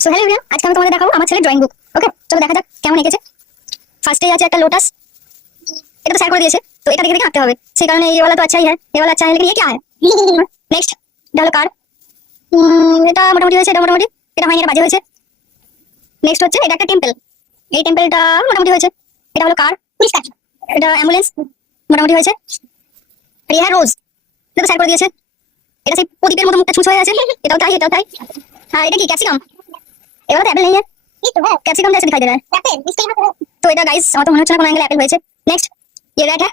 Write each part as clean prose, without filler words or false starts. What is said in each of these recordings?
So hello everyone, আজকে আমি তোমাদের দেখাবো আমার ছেলে ড্রয়িং বুক। ওকে, চলো দেখা যাক কেমন এঁকেছে। ফার্স্টে আছে একটা লোটাস, এটা তো শেয়ার করে দিয়েছে, তো এটা দেখে দেখে আঁকতে হবে। সেই কারণে ये वाला तो अच्छा ही है, ये वाला अच्छा है, लेकिन ये क्या है? নেক্সট এটা হলো কার, এটা মোটামুটি হয়েছে, এটা মোটামুটি, এটা হয়নি, এটা বাজে হয়েছে। নেক্সট হচ্ছে এটা একটা টেম্পল, এই টেম্পলটা মোটামুটি হয়েছে। এটা হলো কার, পরিষ্কার। এটা অ্যাম্বুলেন্স, মোটামুটি হয়েছে। আর ये है রোজ, এটা তো শেয়ার করে দিয়েছে। এটা সেই প্রদীপের মতো মুখটা ছুঁচ হয়ে আছে, এটাও তাই, এটাও তাই। হ্যাঁ, এটা কি ক্যাপসিকাম? ये वाला तो एप्पल नहीं है, ये तो है कैप्सिकम जैसे दिखाई दे रहा है। एप्पल इसके यहाँ तो এটা गाइस আমার তো মনে হচ্ছে না কোনো অ্যাঙ্গেলে অ্যাপেল হয়েছে। नेक्स्ट ये रेड है,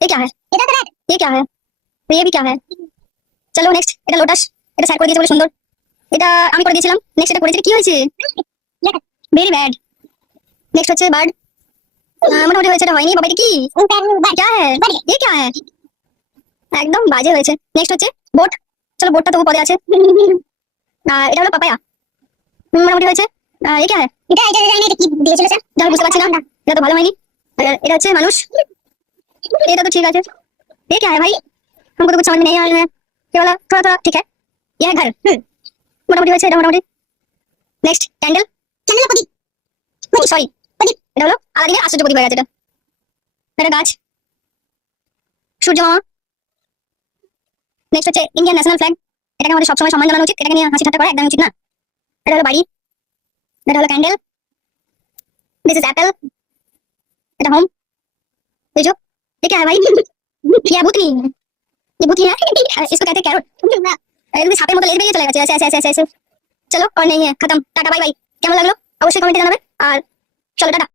ये क्या है? এটা তো রেড, ये क्या है? ये भी क्या है? চলো নেক্সট এটা লোটাস, এটা শেয়ার করে দিয়েছে বলে সুন্দর, এটা আমি করে দিয়েছিলাম। নেক্সট এটা করেছে কি হয়েছে? Very bad. নেক্সট হচ্ছে বার্ড, মোটামুটি হয়েছে, এটা হয়নি। বাবা এটা কি? क्या है? ये क्या है? একদম বাজে হয়েছে। নেক্সট হচ্ছে বোট, চলো বোটটা তবু পদে আছে। এটা হলো পাপায়া, মোটামুটি হয়েছে। ये क्या है? এটা জানি এটা কি দিয়েছিল স্যার, যাই বুঝতে পারছি না, এটা তো ভালো হয়নি। এটা হচ্ছে মানুষ, এটা তো ঠিক আছে। ये क्या है भाई? हमको तो कुछ समझ में नहीं आ रहा है, ये वाला थोड़ा थोड़ा ठीक है। ये है घर, মোটামুটি হয়েছে, এটা মোটামুটি। নেক্সট ক্যান্ডেল, ক্যান্ডেল প্রদীপ, সরি প্রদীপ, এটা হলো আলাদিনের আশ্চর্য প্রদীপ হয়ে গেছে। এটা গাছ, সূর্য মামা। নেক্সট হচ্ছে ইন্ডিয়ান ন্যাশনাল ফ্ল্যাগ, এটাকে আমাদের সবসময় সম্মান জানানো উচিত, এটাকে নিয়ে হাসি ঠাট্টা করা একদম উচিত না। এটা হলো বাড়ি, এটা হলো ক্যান্ডেল, दिस इज एप्पल, এটা হোম। ये जो ये क्या है भाई? ये भूतनी, ये भूतनी है, इसको कहते हैं कैरोट। ये सांपेर মতো লেজ বেরিয়ে চলে গেছে, ऐसे ऐसे ऐसे ऐसे। चलो और नहीं है, खत्म, टाटा बाय बाय। কেমন লাগলো অবশ্যই কমেন্টে জানাবে, আর চলো টাটা।